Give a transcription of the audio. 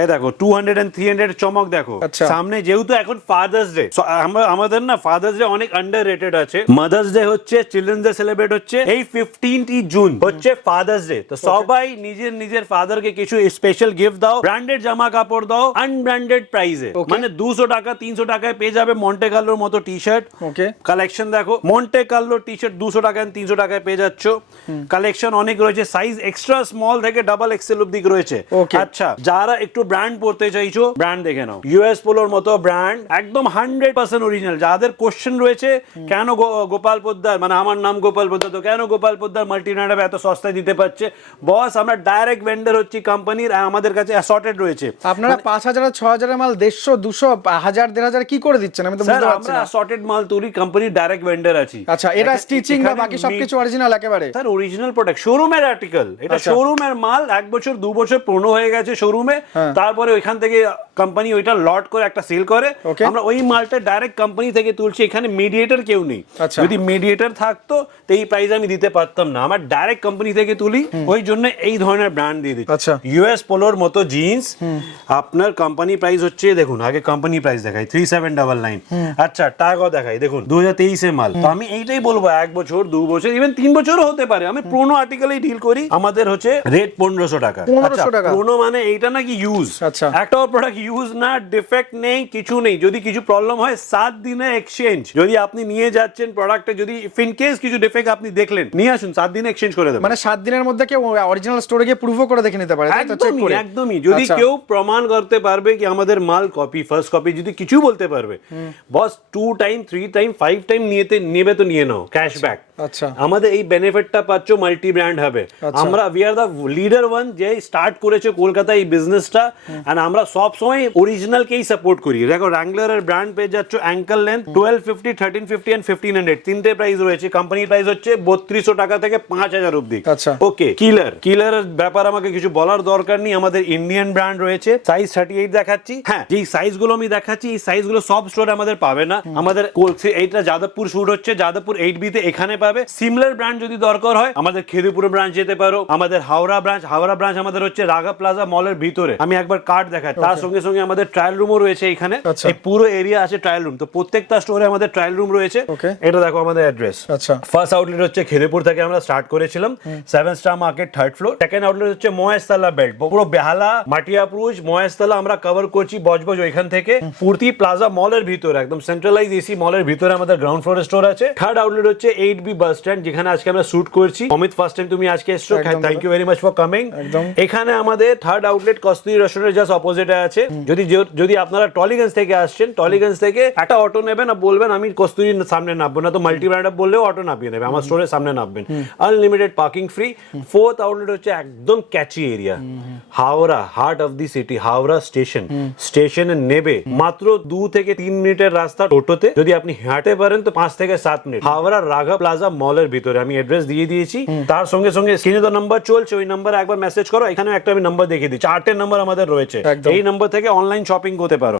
এই দেখো 200 and 300 চমক দেখো। সামনে যেহেতু এখন ফাদার্স ডে, আমাদের না ফাদার্স ডে অনেক আন্ডাররেটেড আছে। মাদার্স ডে হচ্ছে, চিলড্রেন্স ডে সেলিব্রেট হচ্ছে এই 15th জুন হচ্ছে ফাদার্স ডে। তো সবাই নিজের নিজের ফাদারকে কিছু স্পেশাল গিফট দাও, ব্র্যান্ডেড জামা কাপড় দাও আনব্র্যান্ডেড প্রাইসে, মানে 200 টাকা 300 টাকায় পেয়ে যাবে মন্টে কার্লোর মতো টি শার্ট। কালেকশন দেখো, মন্টে কার্লো টি শার্ট 200 টাকা 300 টাকায় পেয়ে যাচ্ছ। কালেকশন অনেক রয়েছে, সাইজ এক্সট্রা স্মল থেকে ডাবল এক্সেল অবধি রয়েছে। আচ্ছা, যারা একটু ব্র্যান্ড পড়তে চাইছো, ব্র্যান্ড দেখে নাও, ইউএস পোলোর মতো ব্র্যান্ড, একদম 100% অরিজিনাল। যাদের কোশ্চেন রয়েছে কেন গোপাল পোদ্দার, মানে আমার নাম গোপাল পোদ্দার, তো কেন গোপাল পোদ্দার মাল্টিব্র্যান্ড এত সস্তায় দিতে পারছে? বস, আমরা ডাইরেক্ট ভেন্ডার হচ্ছি কোম্পানির, আমাদের কাছে অ্যাসর্টেড রয়েছে। আপনারা 5000 6000 মাল 150 200 1000 1500 কি করে দিচ্ছেন? আমি তো বুঝতে পারছি না। আমরা অ্যাসর্টেড মাল তুলি, কোম্পানির ডাইরেক্ট ভেন্ডার আছি। আচ্ছা, এটা স্টিচিং বা বাকি সবকিছু অরিজিনাল একেবারে? স্যার অরিজিনাল প্রোডাক্ট, শোরুমের আর্টিকেল, এটা শোরুমের মাল, 1 বছর 2 বছর পুরনো হয়ে গেছে শোরুমে, তারপরে ওইখান থেকে কোম্পানি ওইটা লট করে একটা সেল করে, আমরা ওই মালটা ডাইরেক্ট কোম্পানি থেকে তুলছি। এখানে মিডিয়েটর কেউ নেই। যদি মিডিয়েটর থাকতো তো এই প্রাইস আমি দিতে পারতাম না, আমার ডাইরেক্ট কোম্পানি থেকে তুলি, ওই জন্য এই ধরনের ব্র্যান্ড দিয়ে দিচ্ছি। ইউএস পোলোর মতো জিন্স আপনার কোম্পানি প্রাইস হচ্ছে, দেখুন আগে কোম্পানি প্রাইস দেখাই 3799। আচ্ছা, টাকাও দেখাই, দেখুন 2023 এর মাল। তো আমি এইটাই বলবো 1 বছর 2 বছর ইভেন 3 বছরও হতে পারে, আমি পুরনো আর্টিকেলেই ডিল করি। আমাদের হচ্ছে রেট 1500 টাকা। পুরনো মানে এইটা নাকি ইউজ, একটা প্রোডাক্ট ইউজ না, ডিফেক্ট নেই, কিছু নেই। যদি কিছু প্রবলেম হয় 7 দিনে এক্সচেঞ্জ। যদি আপনি নিয়ে যাচ্ছেন প্রোডাক্টে, যদি ইন কেস কিছু ডিফেক্ট আপনি দেখলেন, নিয়ে আসুন, 7 দিনে এক্সচেঞ্জ করে দেব। মানে 7 দিনের মধ্যে কেউ অরিজিনাল স্টোরে গিয়ে প্রুফও করে দেখে নিতে পারে, তাই তো? চেক করে একদমই। যদি কেউ প্রমাণ করতে পারবে কি আমাদের মাল কপি, ফার্স্ট কপি, যদি কিছু বলতে পারবে, বস 2 টাইম 3 টাইম 5 টাইম নেবে তো নিয়ে নাও, ক্যাশব্যাক। আচ্ছা, আমাদের এই বেনিফিটটা পাচ্ছ মাল্টি ব্র্যান্ড হবে। আমরা we are the leader one যে স্টার্ট করেছে কলকাতায় এই বিজনেসটা, এন্ড আমরা সব সময় অরিজিনালকেই সাপোর্ট করি। দেখো র্যাঙ্গলার এর ব্র্যান্ড পেয়ে যাচ্ছ অ্যাঙ্কেল লেন্থ 1250, 1350 এন্ড 1500, তিনটে প্রাইস রয়েছে। কোম্পানির প্রাইস হচ্ছে 3200 টাকা থেকে 5000 অবধি। ওকে, কিলার ব্যাপার আমাকে কিছু বলার দরকার নেই, আমাদের ইন্ডিয়ান ব্র্যান্ড রয়েছে। সাইজ 38 দেখাচ্ছি। হ্যাঁ, যেই সাইজগুলো আমি দেখাচ্ছি, এই সাইজগুলো সব স্টোরে আমাদের পাবে না। আমাদের এইটা যাদবপুর শুট হচ্ছে, যাদবপুর 8B তে এখানে পাবে। সিমিলার ব্র্যান্ড যদি দরকার হয় আমাদের খেদিপুর ব্রাঞ্চ যেতে পারো, আমাদের হাওড়া ব্রাঞ্চ আমাদের হচ্ছে রাগা প্লাজা মলের ভিতরে। আমি একবার কার্ড দেখাই, তার সঙ্গে সঙ্গে আমাদের ট্রায়াল রুমও রয়েছে এখানে। এই পুরো এরিয়া আছে ট্রায়াল রুম, তো প্রত্যেকটা স্টোরে আমাদের ট্রায়াল রুম রয়েছে। এটা দেখো আমাদের অ্যাড্রেস। ফার্স্ট আউটলেট হচ্ছে খেদিপুর থেকে আমরা স্টার্ট করেছিলাম, 7 star market 3rd floor. Second outlet হচ্ছে মহেশতলা বেল্ট, পুরো বেহালা মাটিয়াপুর মহেশতলা আমরা কভার করছি, বজবজ ওইখান থেকে পূর্তি প্লাজা মলের ভিতরে, একদম সেন্ট্রালাইজ এসি মলের ভিতরে আমাদের গ্রাউন্ড ফ্লোরে স্টোর আছে। থার্ড আউটলেট হচ্ছে 8B বাস স্ট্যান্ড, যেখানে আজকে আমরা শুট করছি। অমিত, ফার্স্ট টাইম তুমি আজকে এসছো, thank you very much for coming. এখানে আমাদের থার্ড আউটলেট কস্তুরী রেস্টুরেন্টের জাস্ট অপোজিটে আছে। যদি আপনারা টলিগঞ্জ থেকে আসছেন, টলিগঞ্জ থেকে একটা অটো নেবেন আর বলবেন আমি কস্তুরীর সামনে নামবো না, তো মাল্টি ব্র্যান্ড বললেও অটো নামিয়ে নেবে, আমার স্টোরের সামনে নামবেন। Unlimited parking free. Fourth outlet হচ্ছে একদম catchy area, Howrah, heart of the city, Howrah স্টেশনে নেবে মাত্র 2 থেকে 3 মিনিটের রাস্তা টোটোতে। যদি আপনি হাঁটে পারেন তো 5 থেকে 7 মিনিট। হাওড়া রাগা প্লাজা মলের ভিতরে। আমি অ্যাড্রেস দিয়ে দিয়েছি, তার সঙ্গে সঙ্গে স্ক্রিনে তো নাম্বার চলছে, ওই নাম্বারে একবার মেসেজ করো। এখানে একটা আমি নাম্বার দেখিয়ে দিই, 4টে নাম্বার আমাদের রয়েছে, এই নাম্বার থেকে অনলাইন শপিং করতে পারো।